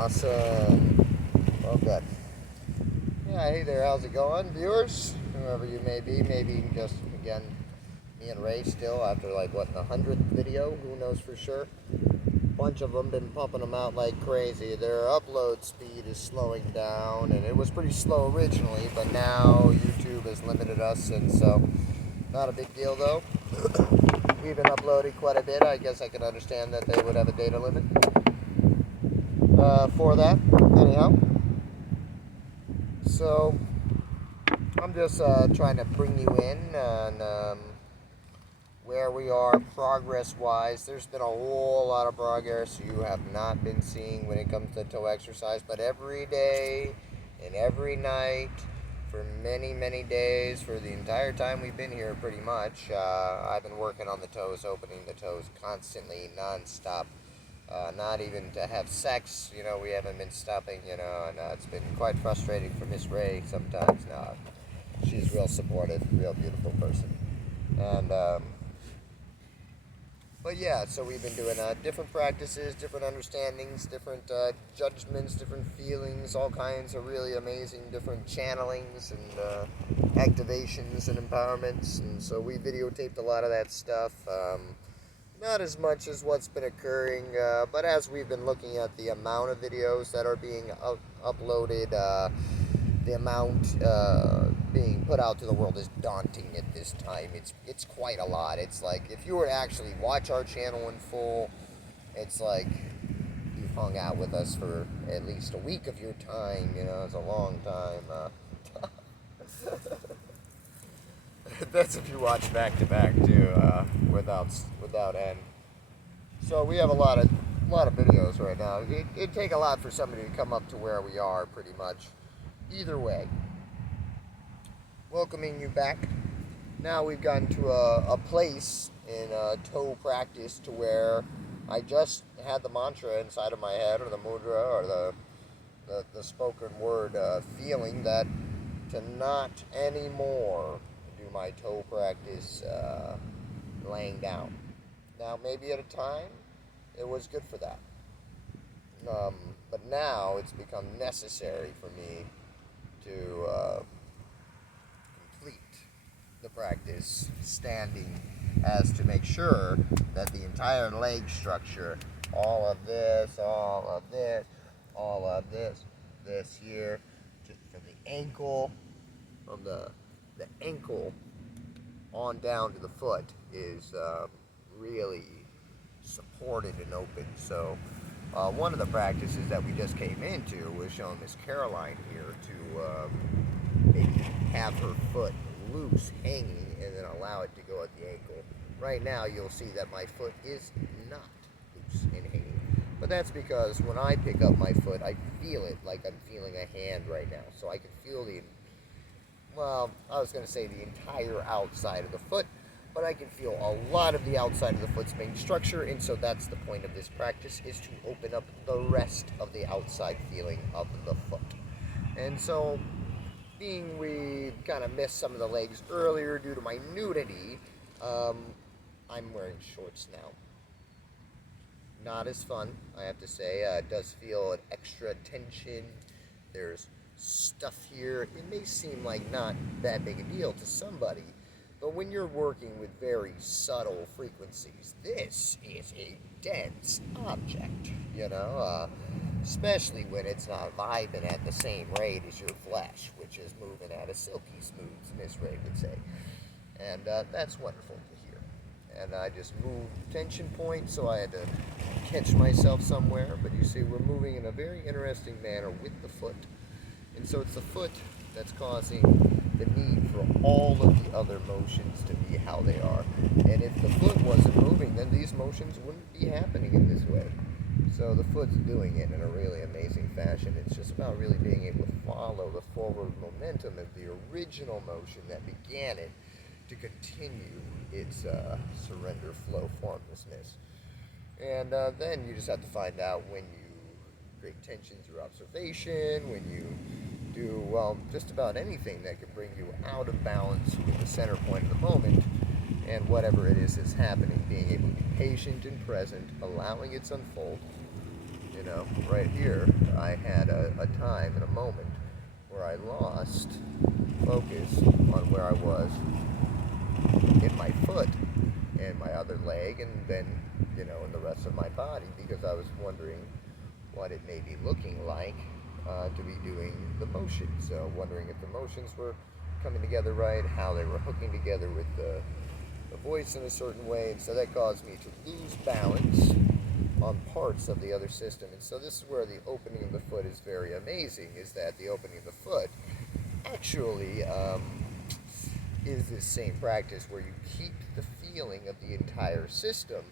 Awesome. Well, good. Yeah, hey there, how's it going, viewers? Whoever you may be, maybe just, again, me and Ray still after, like, what, the 100th video? Who knows for sure? Bunch of them been pumping them out like crazy. Their upload speed is slowing down, and it was pretty slow originally, but now YouTube has limited us, and so, not a big deal, though. We've been uploading quite a bit. I guess I can understand that they would have a data limit for that, anyhow. So, I'm just trying to bring you in on where we are progress-wise. There's been a whole lot of progress you have not been seeing when it comes to toe exercise, but every day and every night for many, many days, for the entire time we've been here pretty much, I've been working on the toes, opening the toes constantly, non-stop. Not even to have sex, we haven't been stopping, and it's been quite frustrating for Miss Ray sometimes. Now, she's real supportive, real beautiful person. And, but yeah, so we've been doing different practices, different understandings, different judgments, different feelings, all kinds of really amazing different channelings and activations and empowerments. And so we videotaped a lot of that stuff. Not as much as what's been occurring, but as we've been looking at the amount of videos that are being uploaded, the amount being put out to the world is daunting at this time. It's quite a lot. It's like, if you were to actually watch our channel in full, it's like you've hung out with us for at least a week of your time, it's a long time. That's if you watch back to back too, without end. So we have a lot of videos right now. It'd take a lot for somebody to come up to where we are, pretty much. Either way, welcoming you back. Now we've gotten to a place in toe practice to where I just had the mantra inside of my head, or the mudra, or the spoken word feeling that to not anymore do my toe practice laying down. Now, maybe at a time, it was good for that. But now it's become necessary for me to complete the practice standing, as to make sure that the entire leg structure, all of this, this here, from the ankle, from the ankle on down to the foot is really supported and open. So one of the practices that we just came into was showing Miss Caroline here to maybe have her foot loose, hanging, and then allow it to go at the ankle. Right now you'll see that my foot is not loose and hanging. But that's because when I pick up my foot, I feel it like I'm feeling a hand right now. So I can feel I was going to say the entire outside of the foot, but I can feel a lot of the outside of the foot's main structure, and so that's the point of this practice, is to open up the rest of the outside feeling of the foot. And so, being we kind of missed some of the legs earlier due to my nudity, I'm wearing shorts now. Not as fun, I have to say. It does feel an extra tension. There's stuff here. It may seem like not that big a deal to somebody, but when you're working with very subtle frequencies, this is a dense object, especially when it's not vibing at the same rate as your flesh, which is moving at a silky smooth, Miss Ray would say. And that's wonderful to hear. And I just moved tension points, so I had to catch myself somewhere. But you see, we're moving in a very interesting manner with the foot. And so it's the foot that's causing the need for all of the other motions to be how they are. And if the foot wasn't moving, then these motions wouldn't be happening in this way. So the foot's doing it in a really amazing fashion. It's just about really being able to follow the forward momentum of the original motion that began it to continue its surrender, flow, formlessness. And then you just have to find out when you create tension through observation, when you do, just about anything that can bring you out of balance with the center point of the moment and whatever it is that's happening, being able to be patient and present, allowing it to unfold, right here, I had a time and a moment where I lost focus on where I was in my foot and my other leg, and then, in the rest of my body, because I was wondering what it may be looking like to be doing the motions. So wondering if the motions were coming together right, how they were hooking together with the voice in a certain way, and so that caused me to lose balance on parts of the other system. And so this is where the opening of the foot is very amazing, is that the opening of the foot actually is this same practice where you keep the feeling of the entire system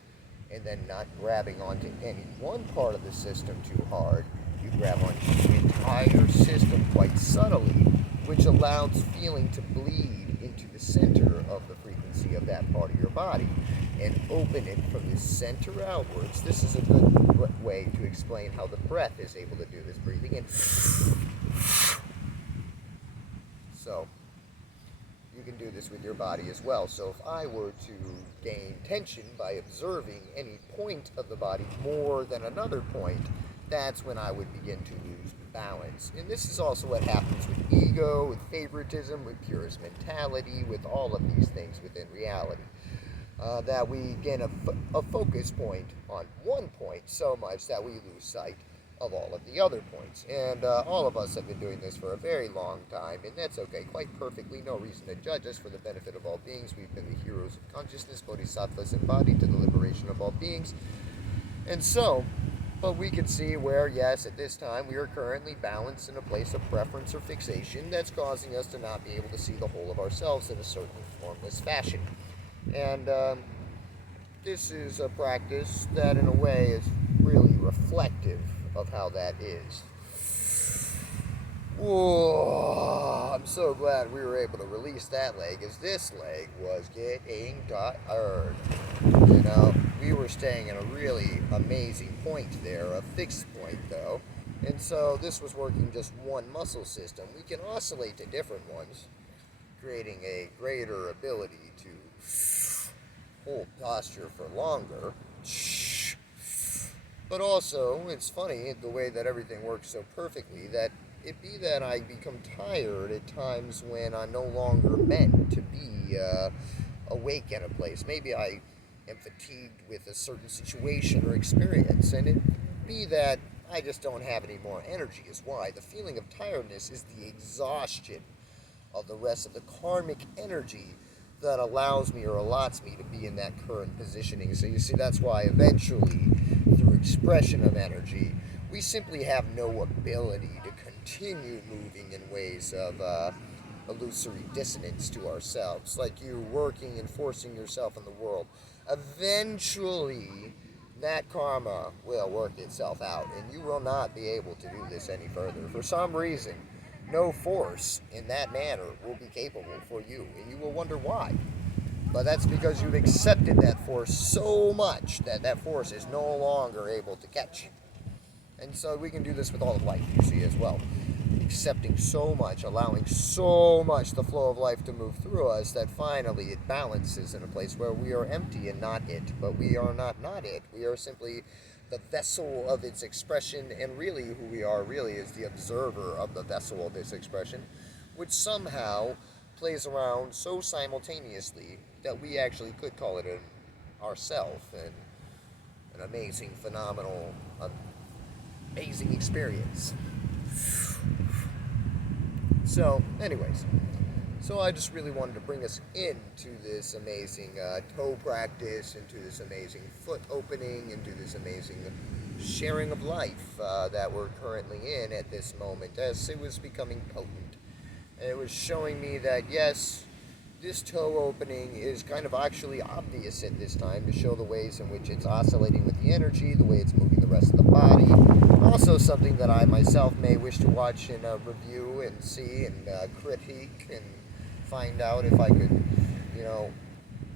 and then not grabbing onto any one part of the system too hard. You grab onto the entire system quite subtly, which allows feeling to bleed into the center of the frequency of that part of your body and open it from the center outwards. This is a good way to explain how the breath is able to do this, breathing in. So you can do this with your body as well. So if I were to gain tension by observing any point of the body more than another point, that's when I would begin to lose balance. And this is also what happens with ego, with favoritism, with purist mentality, with all of these things within reality. That we gain a focus point on one point so much that we lose sight of all of the other points. And all of us have been doing this for a very long time, and that's okay, quite perfectly. No reason to judge us. For the benefit of all beings, we've been the heroes of consciousness, bodhisattvas embodied to the liberation of all beings. And so, but we can see where, yes, at this time we are currently balanced in a place of preference or fixation that's causing us to not be able to see the whole of ourselves in a certain formless fashion. And this is a practice that in a way is really reflective of how that is. Whoa, I'm so glad we were able to release that leg, as this leg was getting tired. We were staying in a really amazing point there, a fixed point though. And so this was working just one muscle system. We can oscillate to different ones, creating a greater ability to hold posture for longer. But also, it's funny the way that everything works so perfectly that it be that I become tired at times when I'm no longer meant to be awake in a place. Maybe I am fatigued with a certain situation or experience, and it be that I just don't have any more energy is why. The feeling of tiredness is the exhaustion of the rest of the karmic energy that allows me or allots me to be in that current positioning. So you see, that's why eventually, through expression of energy, we simply have no ability to continue moving in ways of illusory dissonance to ourselves, like you working and forcing yourself in the world. Eventually, that karma will work itself out, and you will not be able to do this any further. For some reason, no force in that manner will be capable for you, and you will wonder why. But that's because you've accepted that force so much that that force is no longer able to catch you. And so we can do this with all of life, you see, as well. Accepting so much, allowing so much the flow of life to move through us that finally it balances in a place where we are empty and not it. But we are not it. We are simply the vessel of its expression, and really who we are really is the observer of the vessel of this expression, which somehow plays around so simultaneously that we actually could call it ourself, and an amazing, phenomenal, amazing experience. So, anyways, so I just really wanted to bring us into this amazing toe practice, into this amazing foot opening, into this amazing sharing of life that we're currently in at this moment, as it was becoming potent. And it was showing me that, yes, this toe opening is kind of actually obvious at this time to show the ways in which it's oscillating with the energy, the way it's moving the rest of the body. Also something that I myself may wish to watch and review and see and critique and find out if I could,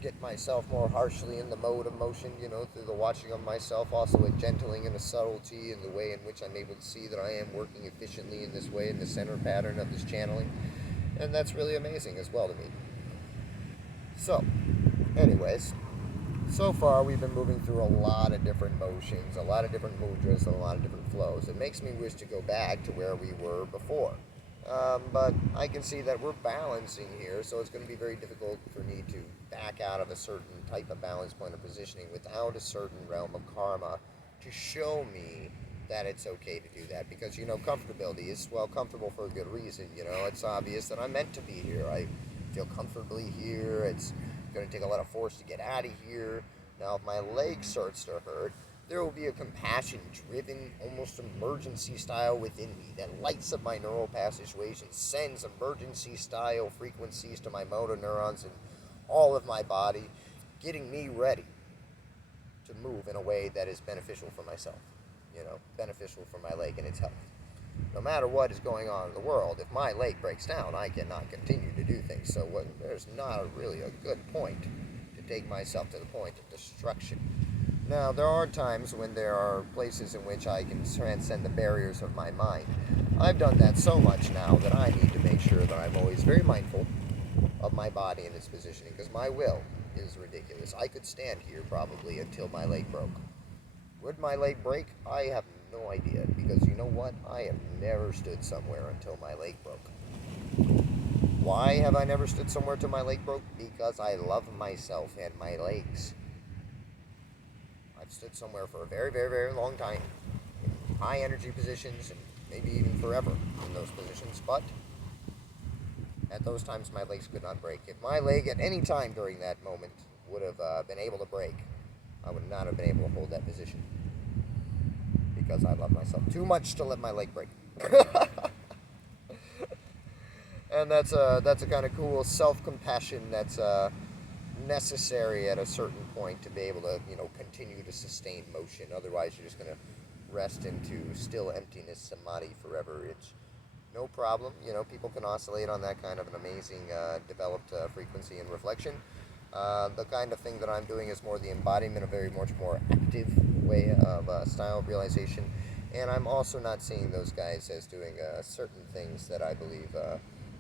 get myself more harshly in the mode of motion, through the watching of myself, also a gentling and a subtlety in the way in which I'm able to see that I am working efficiently in this way, in the center pattern of this channeling. And that's really amazing as well to me. So, anyways, so far we've been moving through a lot of different motions, a lot of different mudras, and a lot of different flows. It makes me wish to go back to where we were before. But I can see that we're balancing here, so it's going to be very difficult for me to back out of a certain type of balance point of positioning without a certain realm of karma to show me that it's okay to do that. Because, comfortability is, well, comfortable for a good reason. It's obvious that I'm meant to be here. I feel comfortably here. It's going to take a lot of force to get out of here. Now, if my leg starts to hurt, there will be a compassion-driven, almost emergency style within me that lights up my neural passageways and sends emergency-style frequencies to my motor neurons and all of my body, getting me ready to move in a way that is beneficial for myself, beneficial for my leg and its health. No matter what is going on in the world, if my leg breaks down, I cannot continue to do things. So there's not really a good point to take myself to the point of destruction. Now, there are times when there are places in which I can transcend the barriers of my mind. I've done that so much now that I need to make sure that I'm always very mindful of my body and its positioning, because my will is ridiculous. I could stand here probably until my leg broke. Would my leg break? I have no idea, because you know what? I have never stood somewhere until my leg broke. Why have I never stood somewhere till my leg broke? Because I love myself and my legs. I've stood somewhere for a very, very, very long time in high energy positions and maybe even forever in those positions, but at those times my legs could not break. If my leg at any time during that moment would have been able to break, I would not have been able to hold that position, because I love myself too much to let my leg break. And that's a kind of cool self-compassion that's necessary at a certain point to be able to, continue to sustain motion. Otherwise, you're just going to rest into still emptiness samadhi forever. It's no problem. People can oscillate on that kind of an amazing developed frequency and reflection. The kind of thing that I'm doing is more the embodiment of a very much more active way of style of realization. And I'm also not seeing those guys as doing certain things that I believe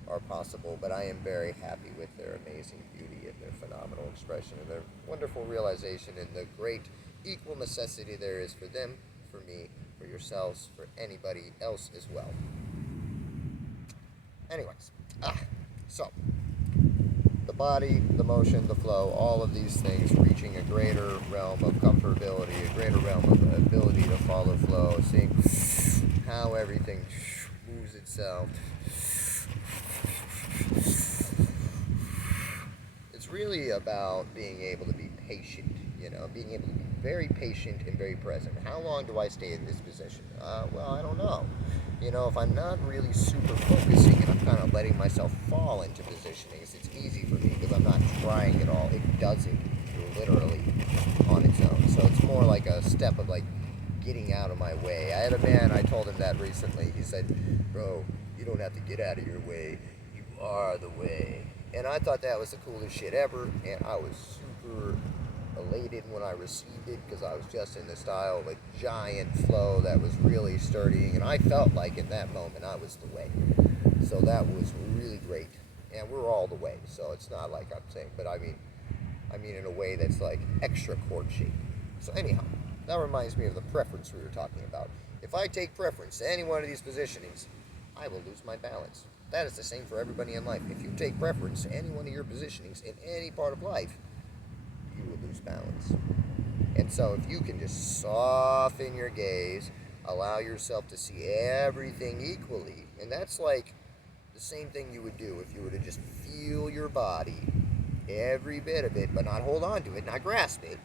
are possible, but I am very happy with their amazing beauty and their phenomenal expression and their wonderful realization and the great equal necessity there is for them, for me, for yourselves, for anybody else as well. Anyways, so the body, the motion, the flow, all of these things reaching a greater realm of comfortability, a greater realm of ability to follow flow, seeing how everything moves itself. It's really about being able to be patient, being able to be very patient and very present. How long do I stay in this position? Well, I don't know. If I'm not really super focusing and I'm kind of letting myself fall into positionings, it's easy for me because I'm not trying at all. It does it literally on its own. So it's more like a step of getting out of my way. I had a man, I told him that recently. He said, "Bro, you don't have to get out of your way. You are the way." And I thought that was the coolest shit ever, and I was super elated when I received it because I was just in the style of a giant flow that was really sturdy, and I felt like in that moment I was the way. So that was really great, and we're all the way. So it's not like I'm saying, but I mean in a way that's extra chord shape. So anyhow, that reminds me of the preference we were talking about. If I take preference to any one of these positionings, I will lose my balance. That is the same for everybody in life. If you take preference to any one of your positionings in any part of life, you will lose balance. And so if you can just soften your gaze, allow yourself to see everything equally, and that's like the same thing you would do if you were to just feel your body, every bit of it, but not hold on to it, not grasp it.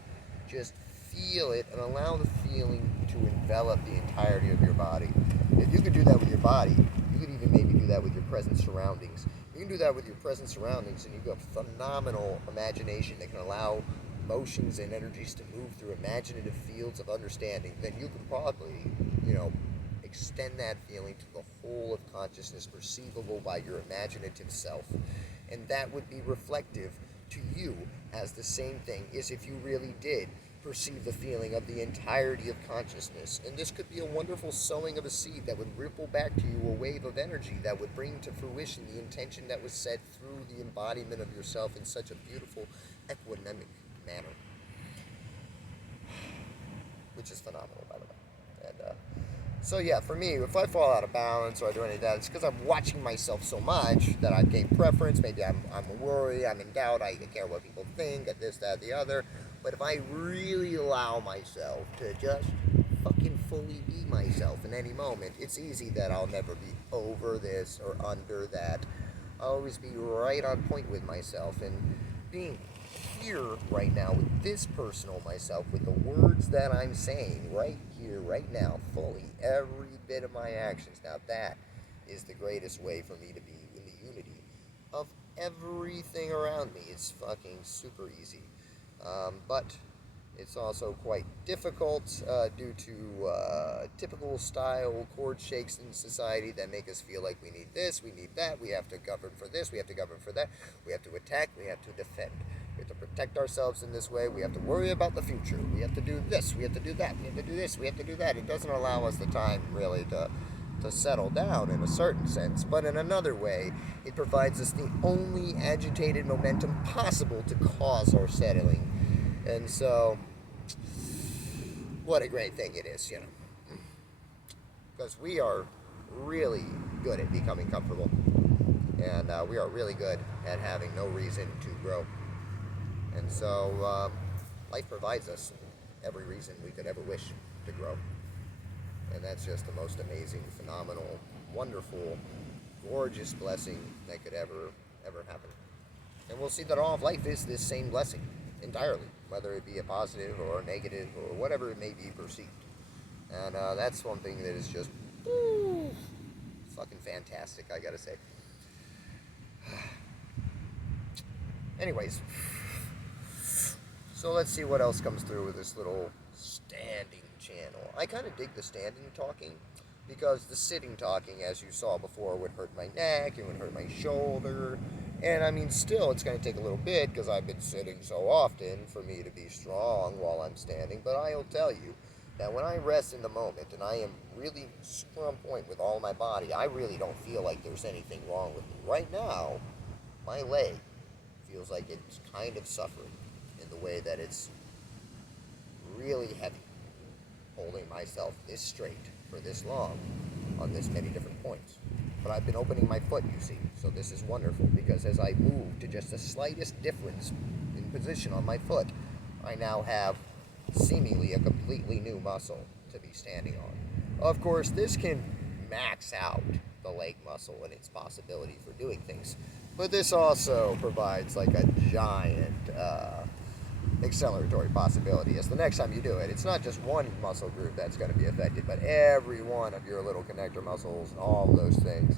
Just feel it and allow the feeling to envelop the entirety of your body. If you could do that with your body, you could even maybe do that with your present surroundings. You can do that with your present surroundings, and you've got phenomenal imagination that can allow motions and energies to move through imaginative fields of understanding. Then you can probably, extend that feeling to the whole of consciousness perceivable by your imaginative self. And that would be reflective to you as the same thing as if you really did perceive the feeling of the entirety of consciousness. And this could be a wonderful sowing of a seed that would ripple back to you a wave of energy that would bring to fruition the intention that was set through the embodiment of yourself in such a beautiful, equanimic manner. which is phenomenal, by the way. And so yeah, for me, if I fall out of balance or I do any of that, it's because I'm watching myself so much that I've gained preference. Maybe I'm worried, I'm in doubt, I care what people think, at this, that, the other. But if I really allow myself to just fucking fully be myself in any moment, it's easy that I'll never be over this or under that. I'll always be right on point with myself. And being here right now with this personal myself, with the words that I'm saying right here, right now, fully, every bit of my actions. Now that is the greatest way for me to be in the unity of everything around me. It's fucking super easy. But it's also quite difficult due to typical style chord shakes in society that make us feel like we need this, we need that, we have to govern for this, we have to govern for that, we have to attack, we have to defend. We have to protect ourselves in this way, we have to worry about the future, we have to do this, we have to do that, we have to do this, we have to do that. It doesn't allow us the time really to settle down in a certain sense, but in another way, it provides us the only agitated momentum possible to cause our settling. And so, what a great thing it is, you know. Because we are really good at becoming comfortable. And we are really good at having no reason to grow. And so, life provides us every reason we could ever wish to grow. And that's just the most amazing, phenomenal, wonderful, gorgeous blessing that could ever happen. And we'll see that all of life is this same blessing entirely, whether it be a positive or a negative or whatever it may be perceived. And that's one thing that is just fucking fantastic, I gotta say. Anyways, so let's see what else comes through with this little standing channel. I kind of dig the standing talking because the sitting talking, as you saw before, would hurt my neck, it would hurt my shoulder. And I mean, still, it's going to take a little bit because I've been sitting so often for me to be strong while I'm standing. But I'll tell you that when I rest in the moment and I am really super on point with all my body, I really don't feel like there's anything wrong with me. Right now, my leg feels like it's kind of suffering in the way that it's really heavy, holding myself this straight for this long on this many different points. But I've been opening my foot, you see, so this is wonderful because as I move to just the slightest difference in position on my foot, I now have seemingly a completely new muscle to be standing on. Of course, this can max out the leg muscle and its possibility for doing things, but this also provides like a giant acceleratory possibility as the next time you do it, it's not just one muscle group that's going to be affected, but every one of your little connector muscles and all those things.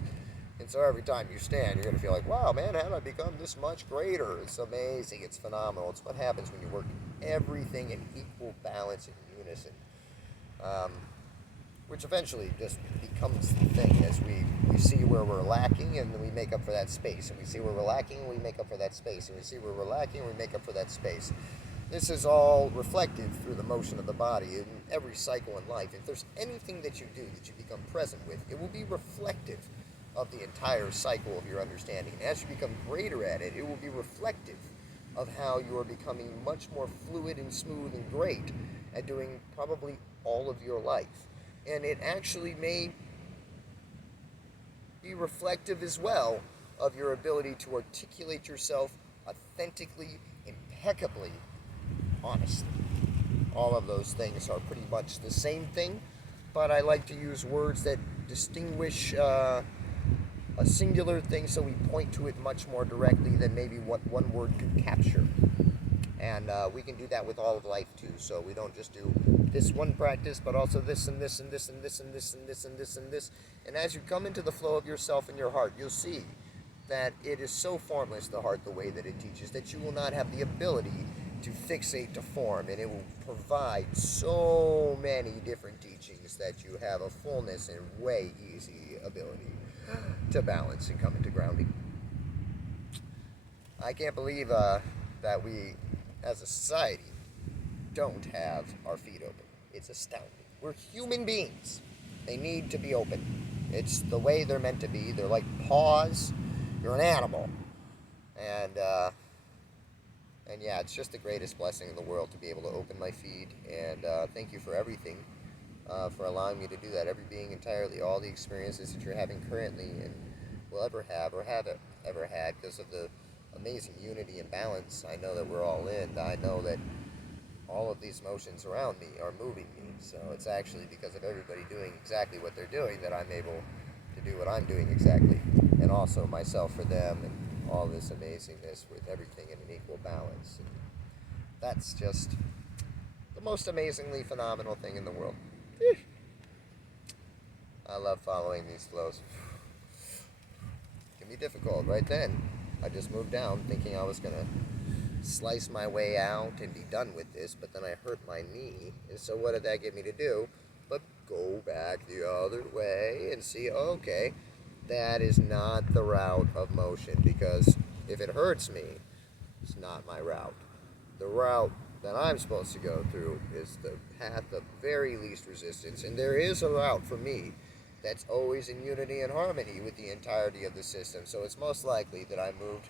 And so every time you stand, you're going to feel like, wow, man, how did I become this much greater? It's amazing. It's phenomenal. It's what happens when you work everything in equal balance and unison, which eventually just becomes the thing as we see where we're lacking and then we make up for that space. And we see where we're lacking and we make up for that space. And we see where we're lacking and we make up for that space. This is all reflected through the motion of the body in every cycle in life. If there's anything that you do that you become present with, it will be reflective of the entire cycle of your understanding. And as you become greater at it, it will be reflective of how you are becoming much more fluid and smooth and great at doing probably all of your life. And it actually may be reflective as well of your ability to articulate yourself authentically, impeccably, honestly. All of those things are pretty much the same thing, but I like to use words that distinguish a singular thing so we point to it much more directly than maybe what one word could capture. And we can do that with all of life too, so we don't just do this one practice, but also this and this and this and this and this and this and this and this. And as you come into the flow of yourself and your heart, you'll see that it is so formless, the heart, the way that it teaches, that you will not have the ability to fixate to form, and it will provide so many different teachings that you have a fullness and way easy ability to balance and come into grounding. I can't believe that we, as a society, don't have our feet open. It's astounding. We're human beings. They need to be open. It's the way they're meant to be. They're like paws. You're an animal. And And yeah, it's just the greatest blessing in the world to be able to open my feed. And thank you for everything, for allowing me to do that. Every being entirely, all the experiences that you're having currently and will ever have or have ever had, because of the amazing unity and balance I know that we're all in. I know that all of these motions around me are moving me. So it's actually because of everybody doing exactly what they're doing that I'm able to do what I'm doing exactly. And also myself for them, and all this amazingness with everything in an equal balance. And that's just the most amazingly phenomenal thing in the world. I love following these flows. It can be difficult right then. I just moved down thinking I was going to slice my way out and be done with this, but then I hurt my knee. And so what did that get me to do? But go back the other way and see, okay, that is not the route of motion, because if it hurts me, it's not my route. The route that I'm supposed to go through is the path of very least resistance, and there is a route for me that's always in unity and harmony with the entirety of the system. So it's most likely that I moved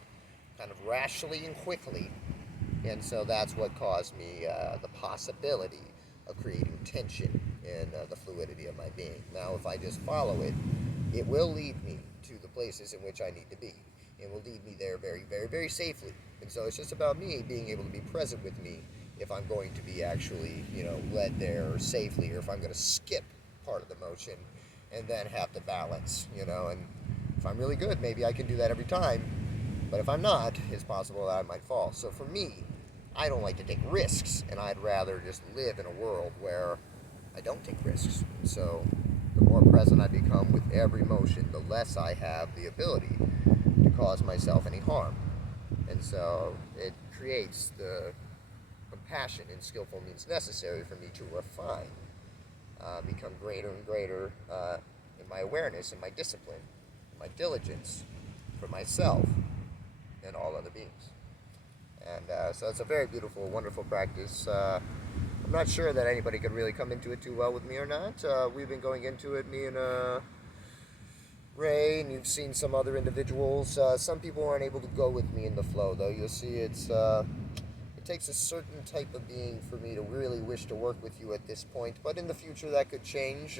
kind of rashly and quickly, and so that's what caused me the possibility of creating tension in the fluidity of my being. Now, if I just follow it, it will lead me to the places in which I need to be. It will lead me there very, very, very safely. And so it's just about me being able to be present with me if I'm going to be actually, led there safely, or if I'm going to skip part of the motion and then have to balance, and if I'm really good, maybe I can do that every time. But if I'm not, it's possible that I might fall. So for me, I don't like to take risks, and I'd rather just live in a world where I don't take risks. So the more present I become with every motion, the less I have the ability to cause myself any harm. And so it creates the compassion and skillful means necessary for me to refine, become greater and greater in my awareness and my discipline, my diligence for myself and all other beings. And so it's a very beautiful, wonderful practice. I'm not sure that anybody could really come into it too well with me or not. We've been going into it, me and Ray, and you've seen some other individuals. Some people aren't able to go with me in the flow, though. You'll see it takes a certain type of being for me to really wish to work with you at this point, but in the future that could change.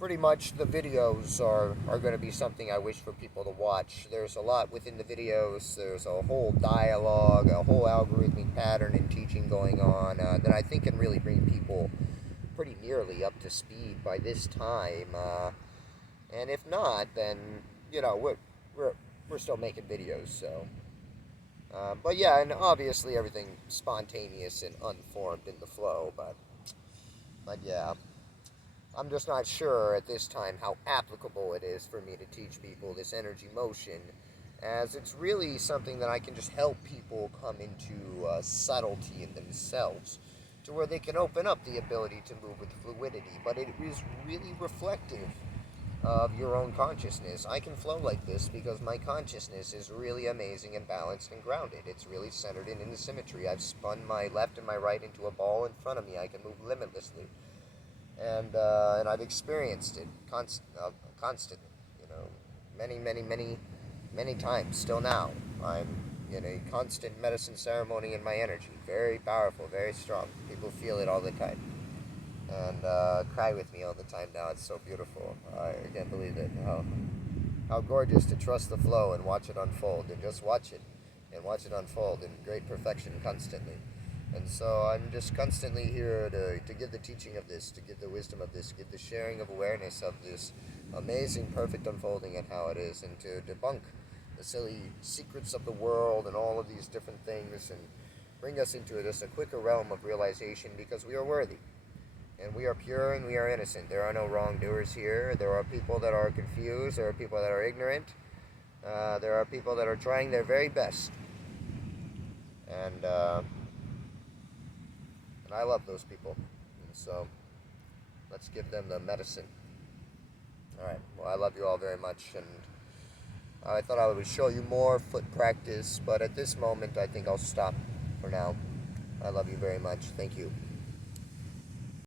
Pretty much the videos are going to be something I wish for people to watch. There's a lot within the videos. There's a whole dialogue, a whole algorithmic pattern in teaching going on that I think can really bring people pretty nearly up to speed by this time. And if not, then we're still making videos. So, but yeah, and obviously everything spontaneous and unformed in the flow. But yeah. I'm just not sure at this time how applicable it is for me to teach people this energy motion, as it's really something that I can just help people come into subtlety in themselves, to where they can open up the ability to move with fluidity. But it is really reflective of your own consciousness. I can flow like this because my consciousness is really amazing and balanced and grounded. It's really centered in the symmetry. I've spun my left and my right into a ball in front of me. I can move limitlessly. And I've experienced it constantly, many times. Still now, I'm in a constant medicine ceremony in my energy. Very powerful, very strong. People feel it all the time, and cry with me all the time now. It's so beautiful. I can't believe it. How gorgeous to trust the flow and watch it unfold, and just watch it, and watch it unfold in great perfection constantly. And so I'm just constantly here to give the teaching of this, to give the wisdom of this, give the sharing of awareness of this amazing, perfect unfolding and how it is, and to debunk the silly secrets of the world and all of these different things, and bring us into just a quicker realm of realization, because we are worthy, and we are pure, and we are innocent. There are no wrongdoers here. There are people that are confused. There are people that are ignorant. There are people that are trying their very best. And I love those people. And so let's give them the medicine. All right. Well, I love you all very much. And I thought I would show you more foot practice, but at this moment, I think I'll stop for now. I love you very much. Thank you.